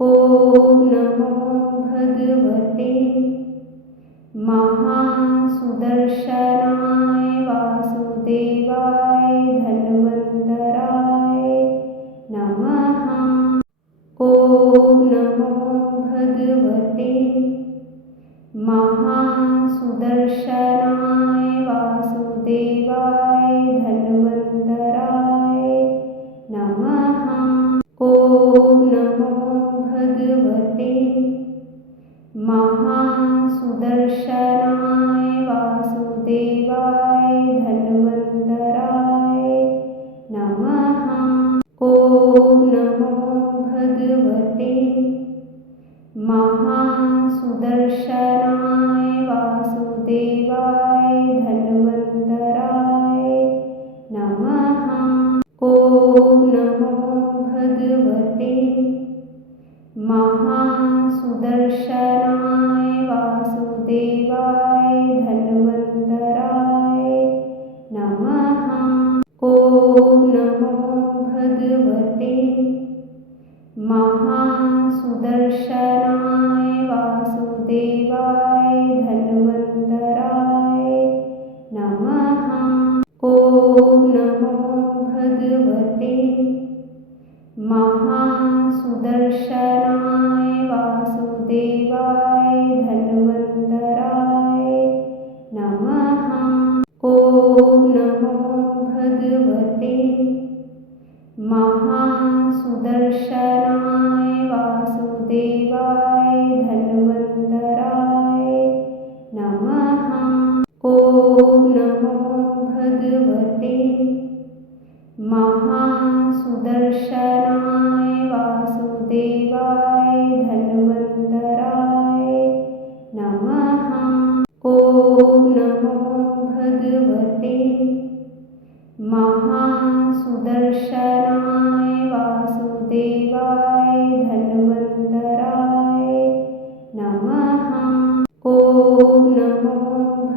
ॐ नमो भगवते महासुदर्शनाय वासुदेवाय धन्वन्तराय नमः। ॐ नमो भगवते महासुदर्शनाय वासुदेवाय धन्वन्तराय नमः। ॐ नमो भगवते महासुदर्शनाय वासुदेवाय धन्वन्तराय नमः। ॐ नमो भगवते महासुदर्शनाय वासुदेवाय धन्वन्तराय नमः। ॐ नमो भगवते महासुदर्शनाय वासुदेवाय धन्वन्तराय नमः। ॐ नमो भगवते महासुदर्शनाय वासुदेवाय धन्वन्तराय नमः। ॐ नमो भगवते महासुदर्शनाय वासुदेवाय धन्वन्तराय नमः। ॐ नमो भगवते महासुदर्शनाय वासुदेवाय धन्वन्तराय नमः। ॐ नमो भगवते महासुदर्शनाय वासुदेवाय धन्वन्तराय नमः। ॐ नमो भगवते महासुदर्शनाय वासुदेवाय धन्वन्तराय नमः। ॐ नमो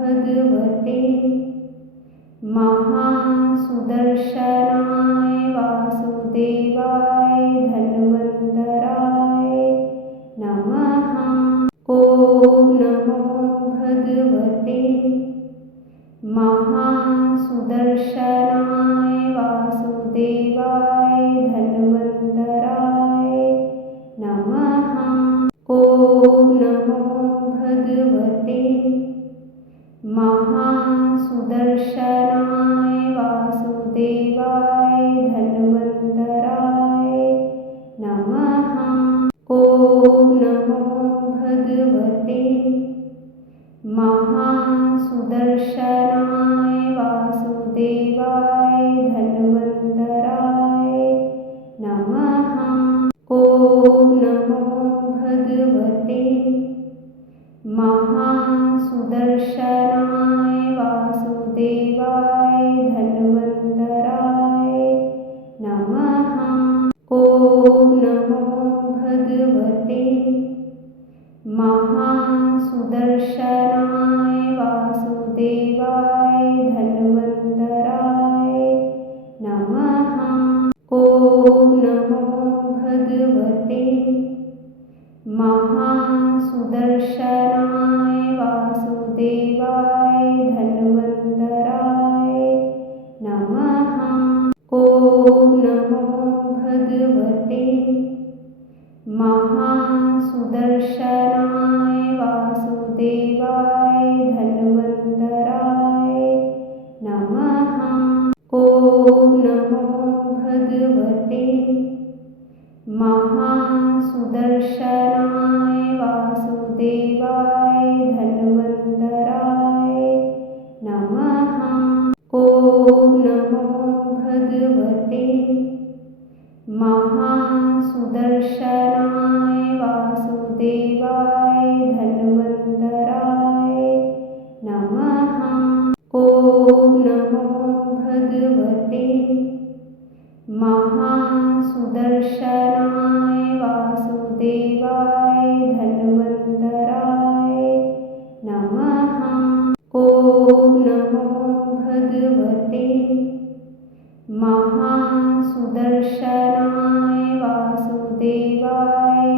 भगवते महासुदर्शनाय वासुदेवाय धन्वन्तराय नमः। ॐ नमो भगवते महासुदर्शनाय वासुदेवाय धन्वन्तराय नमः। ॐ नमो भगवते महासुदर्शनाय वासुदेवाय धन्वन्तराय नमः। ॐ नमो भगवते महासुदर्शनाय वासुदेवाय धन्वन्तराय नमः। ॐ नमो भगवते महासुदर्शनाय वासुदेवाय धन्वन्तराय नमः। ॐ नमो भगवते महासुदर्शनाय वासुदेवाय धन्वन्तराय नमः। ॐ नमो भगवते महासुदर्शनाय वासुदेवाय धन्वन्तराय नमः। ॐ नमो भगवते महासुदर्शनाय वासुदेवाय धन्वन्तराय नमः। ॐ नमो भगवते महासुदर्शनाय वासुदेवाय धन्वन्तराय नमः। ॐ नमो भगवते महासुदर्शनाय वासुदेवाय धन्वन्तराय नमः। ॐ नमो भगवते महासुदर्शनाय वासुदेवाय धन्वन्तराय नमः। ॐ नमो भगवते महासुदर्शनाय वासुदेवाय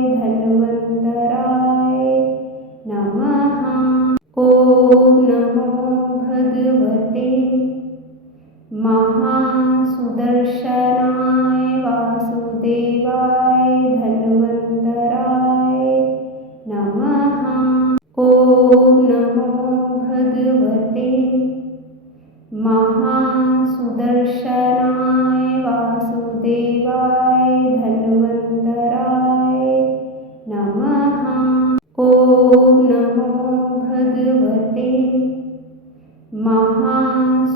भगवते महासुदर्शनाय वासुदेवाय धन्वन्तराय नमः। ॐ नमो भगवते महासुदर्शनाय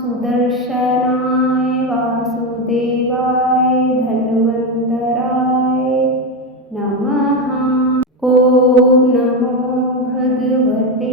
वासुदेवाय धन्वन्तराय नमः। ॐ नमो भगवते